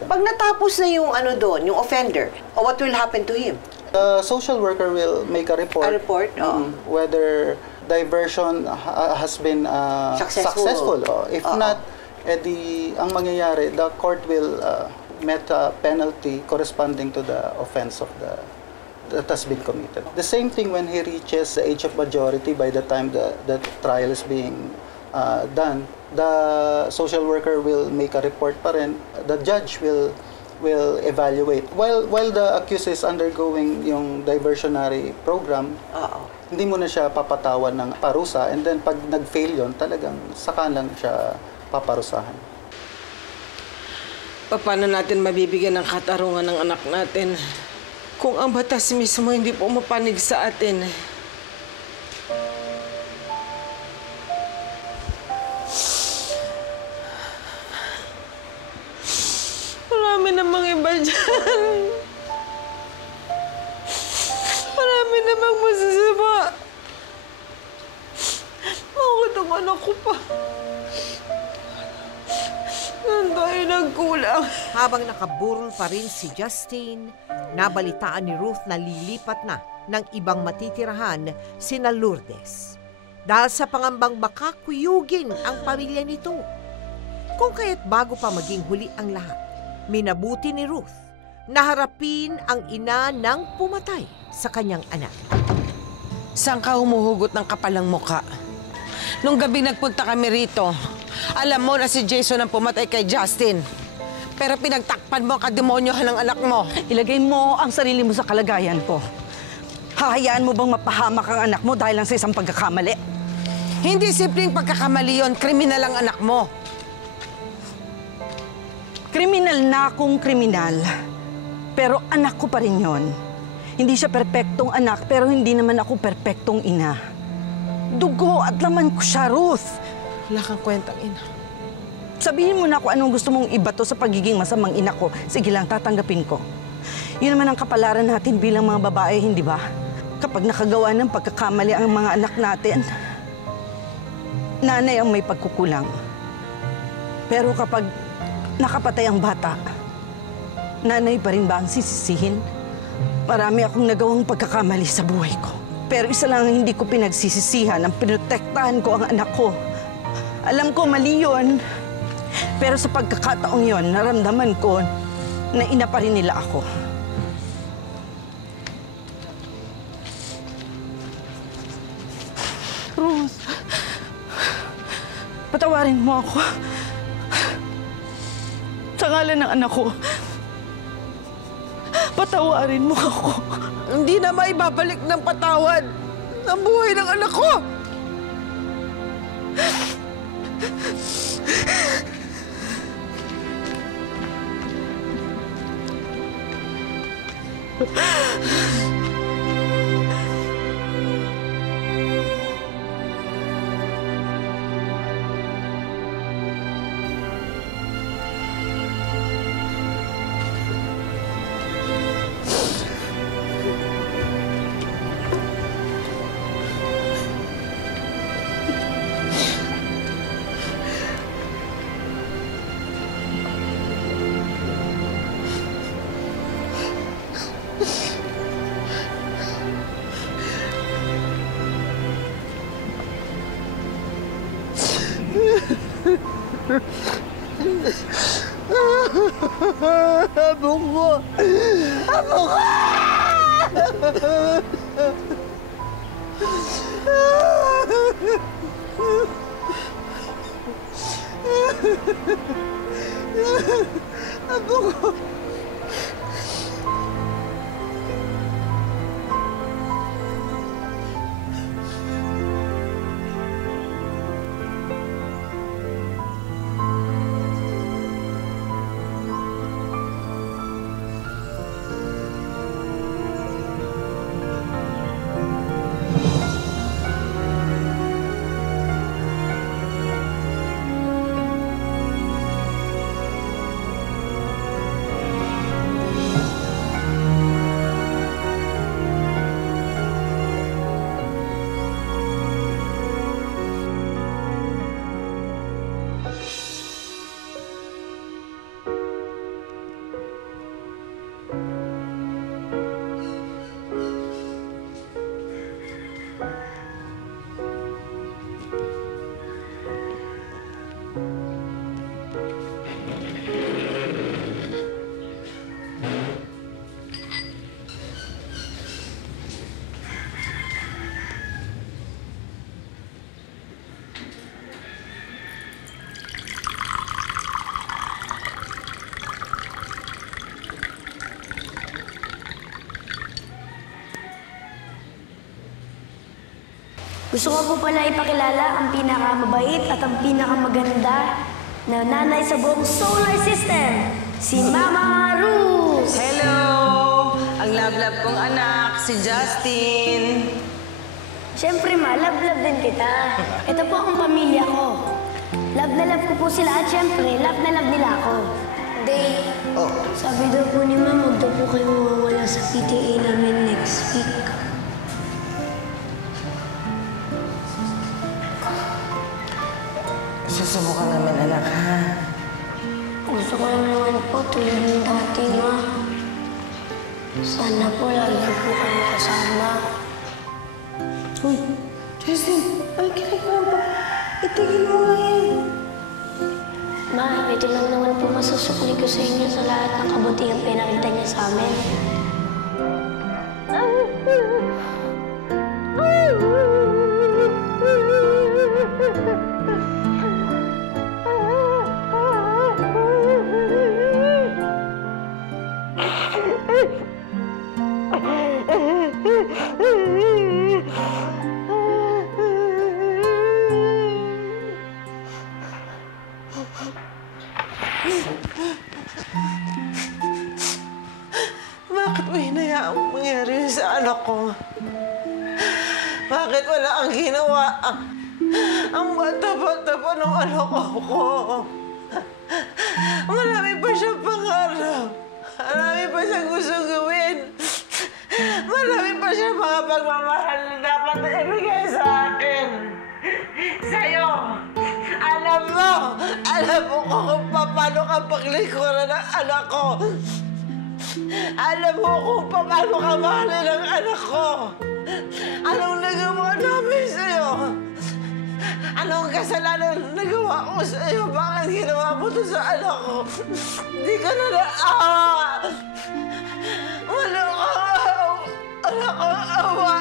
Pag natapos na yung yung offender, what will happen to him? The social worker will make a report. A report? Whether diversion has been successful. If not, ang mangyayari, the court will met a penalty corresponding to the offense of that has been committed. The same thing when he reaches the age of majority by the time the trial is being done, the social worker will make a report pa rin. The judge will evaluate. While the accused is undergoing yung diversionary program, hindi mo na siya papatawan ng parusa, and then pag nag-fail yun, talagang saka lang siya paparusahan. Paano natin mabibigyan ng katarungan ng anak natin kung ang batas mismo hindi po mapanig sa atin? Marami namang iba dyan. Marami namang masasama. Bakit ang anak ko pa? Saan tayo nagkulang? Habang nakaburol pa rin si Justin, nabalitaan ni Ruth na lilipat na ng ibang matitirahan sina Lourdes. Dahil sa pangambang baka kuyugin ang pamilya nito. Kung kaya't bago pa maging huli ang lahat, minabuti ni Ruth na harapin ang ina ng pumatay sa kanyang anak. Saan ka humuhugot ng kapalang muka? Nung gabi nagpunta kami rito, alam mo na si Jason ang pumatay kay Justin. Pero pinagtakpan mo ang kademonyohan ng anak mo. Ilagay mo ang sarili mo sa kalagayan ko. Hahayaan mo bang mapahamak ang anak mo dahil lang sa isang pagkakamali? Hindi simpleng pagkakamali yun. Kriminal ang anak mo. Kriminal na akong kriminal. Pero anak ko pa rin yun. Hindi siya perpektong anak, pero hindi naman ako perpektong ina. Dugo at laman ko siya, Ruth. Wala kang kwentang ina. Sabihin mo na kung anong gusto mong ibato sa pagiging masamang ina ko. Sige lang, tatanggapin ko. Yun naman ang kapalaran natin bilang mga babae, hindi ba? Kapag nakagawa ng pagkakamali ang mga anak natin, nanay ang may pagkukulang. Pero kapag nakapatay ang bata, nanay pa rin ba ang sisisihin? Marami akong nagawang pagkakamali sa buhay ko. Pero isa lang ang hindi ko pinagsisisihan, ang pinotektahan ko ang anak ko. Alam ko mali yun, pero sa pagkakataong yon, naramdaman ko na ina pa rin nila ako. Ruth, patawarin mo ako. Sa ngalan ng anak ko, patawarin mo ako. Hindi na maibabalik ng patawad ang buhay ng anak ko. Abo ko! Abo ko! Abo ko! Gusto ko po pala ipakilala ang pinakamabait at ang pinakamaganda na nanay sa buong solar system, si Mama Ruth! Hello! Ang love-love kong anak, si Justin. Siyempre ma, love-love din kita. Ito po ang pamilya ko. Love na love ko po sila at siyempre, love na love nila ako. Day, sabi daw po ni Ma'am, huwag daw po kayo mawawala sa PTA namin next week. Susubukan naman, anak, ha? Gusto ko lang naman po tulad ng dati, Ma. Sana po lagi po kayo kasama. Uy, Justin, ay kinakabahan pa. Itigil mo nga yan. Ma, ito lang naman po masusukli ko sa inyo sa lahat ng kabutihang pinakita niya sa amin. Bakit mo hinayaang mangyari sa anak ko? Bakit wala ang ginawa? Ang bata-bata pa ng anak ko. Marami pa siyang pangarap. Marami pa siyang gusto gawin. Marami pa siyang mga pagmamahal na dapat na ibigay sa akin. Sa'yo, alam mo kung paano ka paglikuran ng anak ko. Alam mo kung paano ka mahalin ang anak ko. Anong nagawa namin sa'yo? Anong kasalanan nagawa ko sa'yo? Bakit ginawa mo ito sa anak ko? Hindi ka na naawa. Wala kang awa.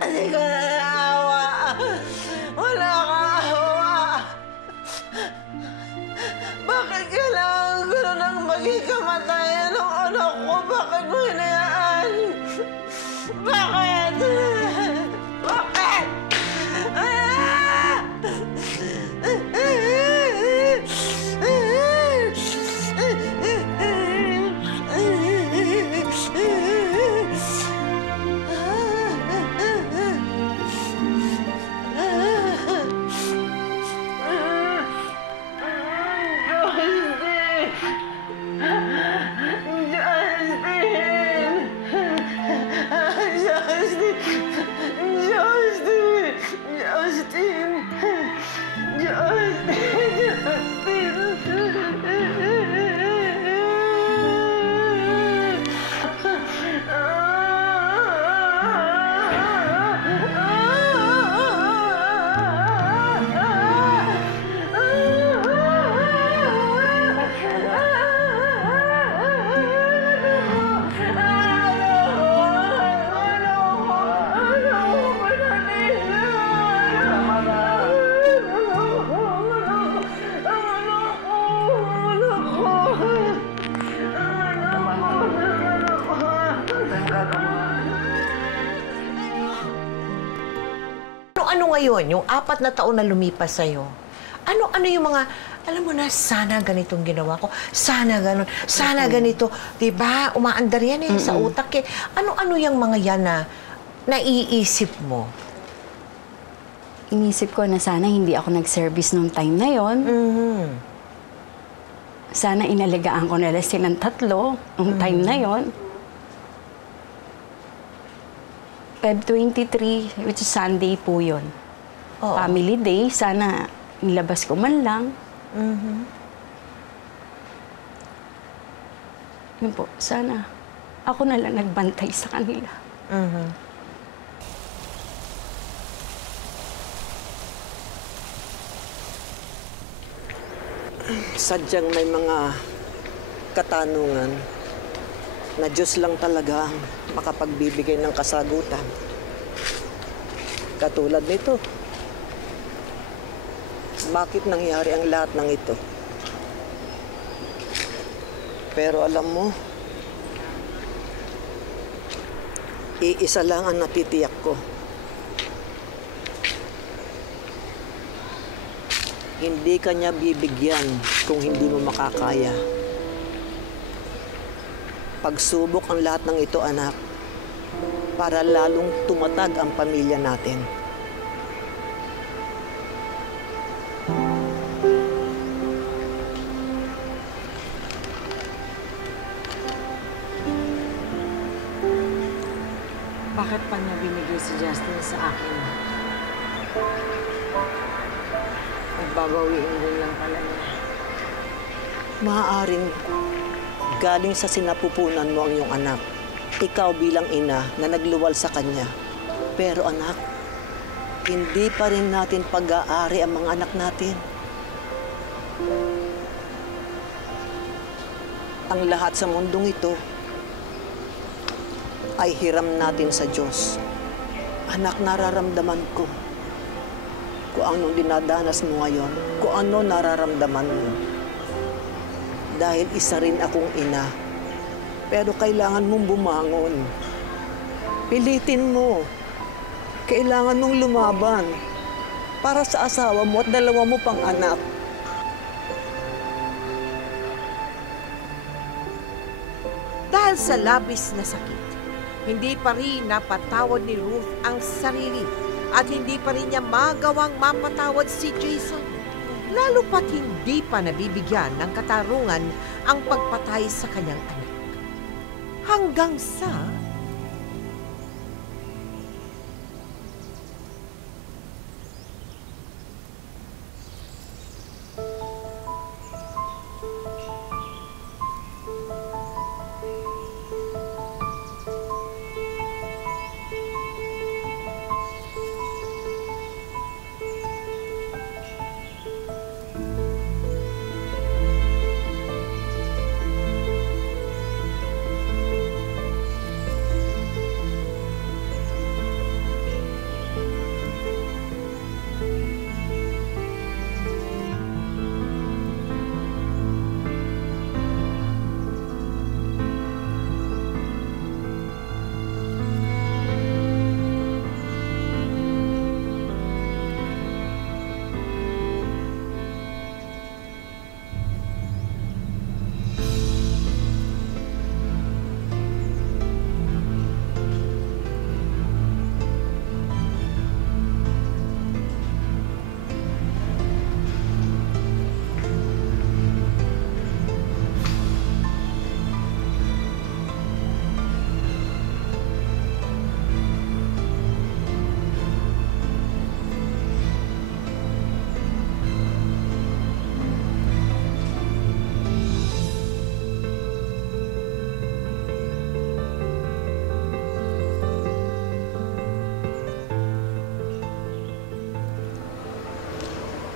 Hindi ka na naawa. Wala kang awa. Bakit kailangan gano'n ang maging kamatayan ng anak ko? Bakit mo hinayaan? Bakit? Bakit? Ano ngayon, yung 4 na taon na lumipas sa'yo? Ano yung mga, alam mo na, sana ganitong ginawa ko, sana ganon, sana ganito. Diba? Umaandar yan sa utak eh. Ano yung mga yan na naiisip mo? Inisip ko na sana hindi ako nag-service nung time na yon. Sana inalagaan ko na lang silang 3 nung time na yon. Feb 23, which is Sunday po yun. Family Day, sana nilabas ko man lang. Yun po, sana ako na lang nagbantay sa kanila. Sadyang may mga katanungan na Diyos lang talaga ang makapagbibigay ng kasagutan. Katulad nito. Bakit nangyari ang lahat ng ito? Pero alam mo, iisa lang ang natitiyak ko. Hindi ka niya bibigyan kung hindi mo makakaya. Pagsubok ang lahat ng ito, anak, para lalong tumatag ang pamilya natin. Bakit pa niya binigay si Justin sa akin? Babawiin din lang pala niya. Maaaring galing sa sinapupunan mo ang iyong anak. Ikaw bilang ina na nagluwal sa kanya. Pero anak, hindi pa rin natin pag-aari ang mga anak natin. Ang lahat sa mundong ito ay hiram natin sa Diyos. Anak, nararamdaman ko kung anong dinadanas mo ngayon, kung ano nararamdaman mo. Dahil isa rin akong ina. Pero kailangan mong bumangon. Pilitin mo. Kailangan mong lumaban para sa asawa mo at dalawa mo pang anak. Dahil sa labis na sakit, hindi pa rin napatawad ni Ruth ang sarili at hindi pa rin niya magawang mapatawad si Jason. Lalo pat hindi pa nabibigyan ng katarungan ang pagpatay sa kanyang anak. Hanggang sa...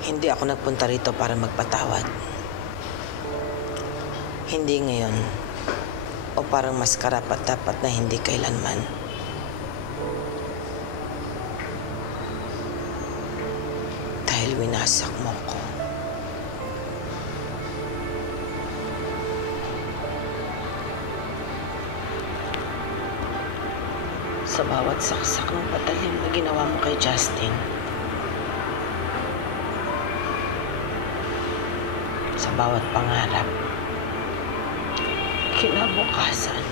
Hindi ako nagpunta rito para magpatawad. Hindi ngayon. O parang mas karapat-dapat na hindi kailanman. Dahil winasak mo ko. Sa bawat saksak ng patalim na ginawa mo kay Justin, sa bawat pangarap, kinabukasan,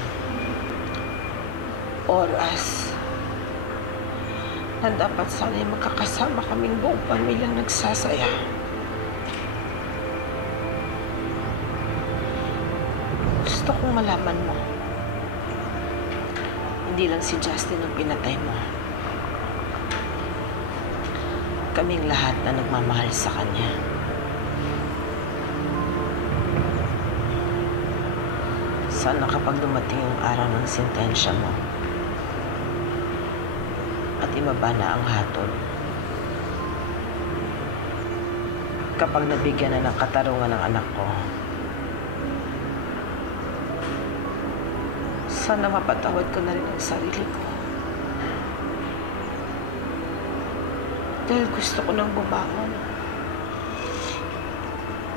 oras, na dapat sana'y magkakasama kaming buong pamilyang nagsasaya. Gusto kong malaman mo, hindi lang si Justin ang pinatay mo. Kaming lahat na nagmamahal sa kanya. Sana kapag dumating yung araw ng sentensya mo at ibaba na ang hatol, kapag nabigyan na ng katarungan ng anak ko, sana mapatawad ko na rin ang sarili ko. Dahil gusto ko nang bumangon.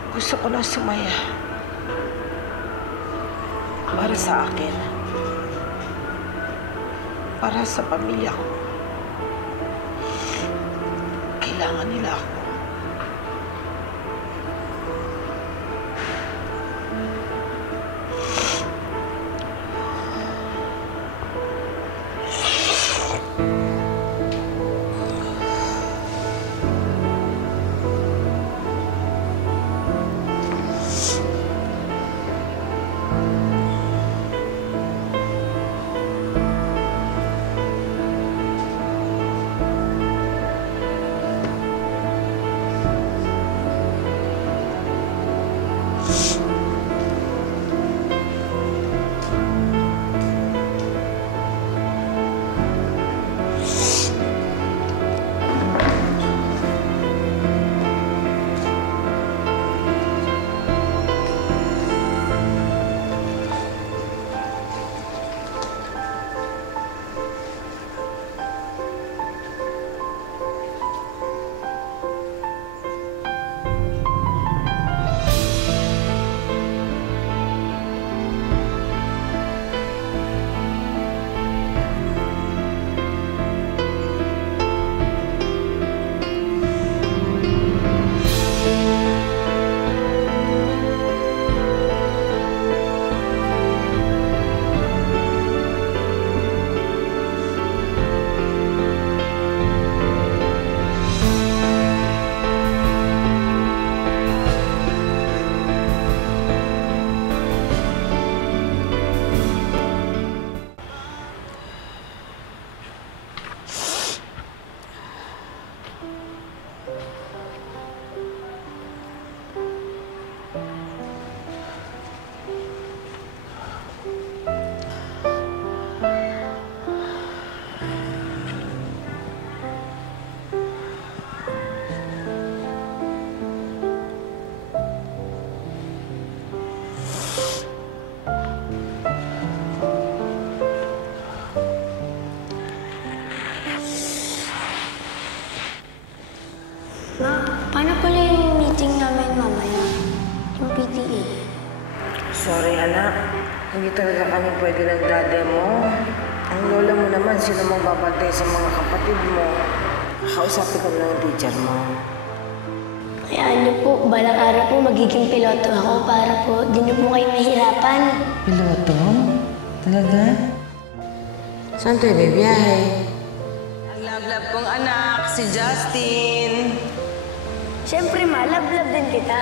Gusto ko nang sumaya. Para sa akin. Para sa pamilya ko. Kailangan nila ako. Sorry, anak. Hindi talaga kami pwede ng dada mo. Ang lola mo naman, sino magbabantay sa mga kapatid mo? Kausapin ko lang ang teacher mo. Kaya niyo po, balang araw po magiging piloto ako para po di niyo po kayo mahirapan. Piloto? Talaga? Saan tayo bibiyahe? Ang love-love kong anak, si Justin. Siyempre, love din kita.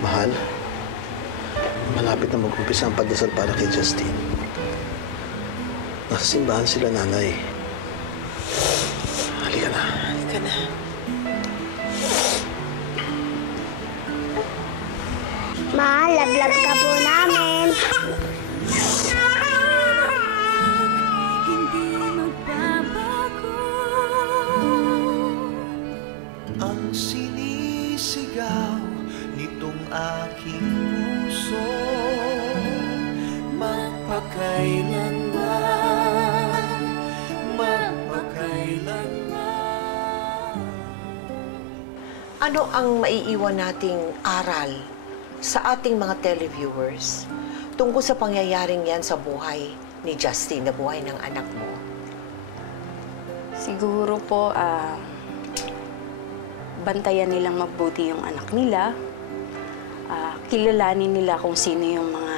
Mahal, malapit na mag-umpisa ang pagdasal para kay Justin. Nasa simbahan sila, nanay. Halika na. Halika na. Ma, love ka po namin. Ang sinisigaw nitong aking puso, magpakailanman. Ano ang maiiwan nating aral sa ating mga televiewers tungkol sa pangyayaring yan sa buhay ni Justin, na buhay ng anak mo? Siguro po, bantayan nilang mabuti yung anak nila. Kilalanin nila kung sino yung mga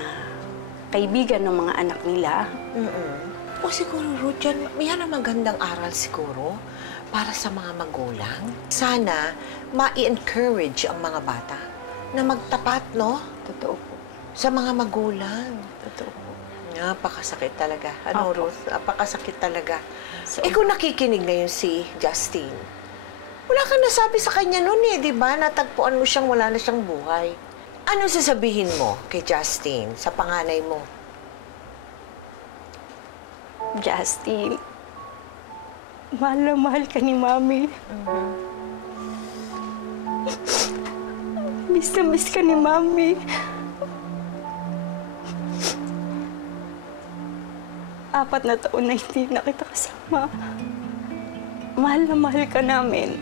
kaibigan ng mga anak nila. O siguro, Ruth, yan ang magandang aral siguro para sa mga magulang. Sana ma-encourage ang mga bata na magtapat, no? Totoo po. Sa mga magulang. Totoo po. Napakasakit talaga. Ano, Opo. Ruth? Napakasakit talaga. Kung nakikinig ngayon si Justin, wala kang nasabi sa kanya noon eh, di ba? Natagpuan mo siyang wala na siyang buhay. Ano sasabihin mo kay Justin sa panganay mo? Justin, mahal na mahal ka ni Mami. Miss na miss ka ni Mami. 4 na taon na hindi na kita kasama. Mahal na mahal ka namin.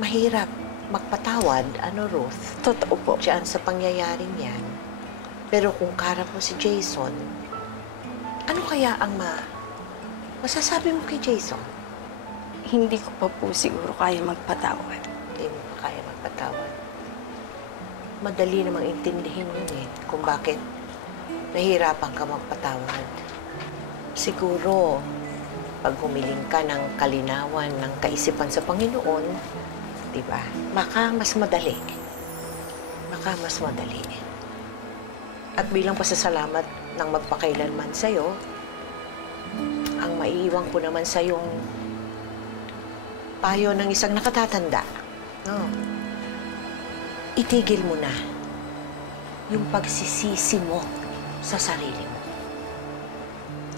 Mahirap magpatawad, ano, Ruth? Totoo po. Diyan sa pangyayaring yan. Pero kung karap mo si Jason, ano kaya ang masasabi mo kay Jason? Hindi ko pa po siguro kaya magpatawad. Hindi mo pa kaya magpatawad. Madali namang intindihin yun eh, kung bakit nahihirapan ka magpatawad. Siguro, pag humiling ka ng kalinawan ng kaisipan sa Panginoon, di ba? Baka mas madali. Baka mas madali. At bilang pasasalamat ng magpakailanman sa'yo, ang maiiwan ko naman sa'yong payo ng isang nakatatanda. No? Itigil mo na yung pagsisisi mo sa sarili mo.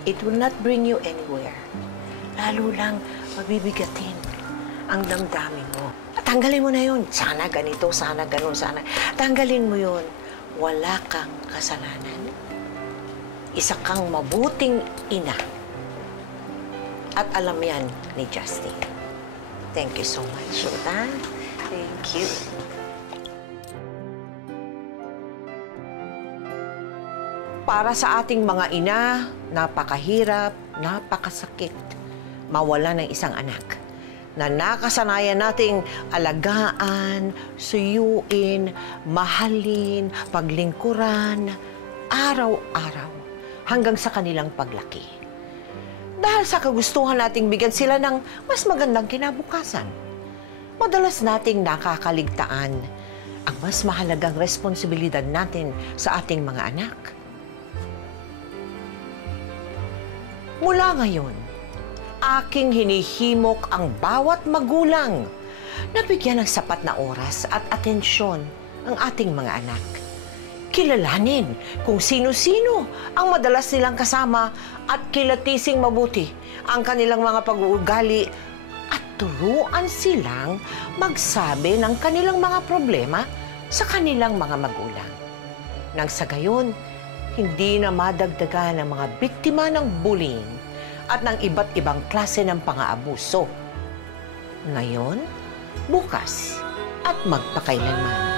It will not bring you anywhere. Lalo lang mabibigatin ang damdamin mo. Tanggalin mo na yun. Sana ganito, sana ganun, sana. Tanggalin mo yun. Wala kang kasalanan. Isa kang mabuting ina. At alam yan ni Justin. Thank you so much, Rutan. Thank you. Para sa ating mga ina, napakahirap, napakasakit mawala ng isang anak na nakasanayan nating alagaan, suyuin, mahalin, paglingkuran, araw-araw hanggang sa kanilang paglaki. Dahil sa kagustuhan nating bigyan sila ng mas magandang kinabukasan, madalas nating nakakaligtaan ang mas mahalagang responsibilidad natin sa ating mga anak. Mula ngayon, aking hinihimok ang bawat magulang na bigyan ng sapat na oras at atensyon ang ating mga anak. Kilalanin kung sino-sino ang madalas nilang kasama at kilatising mabuti ang kanilang mga pag-uugali at turuan silang magsabi ng kanilang mga problema sa kanilang mga magulang. Nang sa gayon, hindi na madagdagan ang mga biktima ng bullying at ng iba't ibang klase ng pang-aabuso. Ngayon, bukas, at magpakailanman.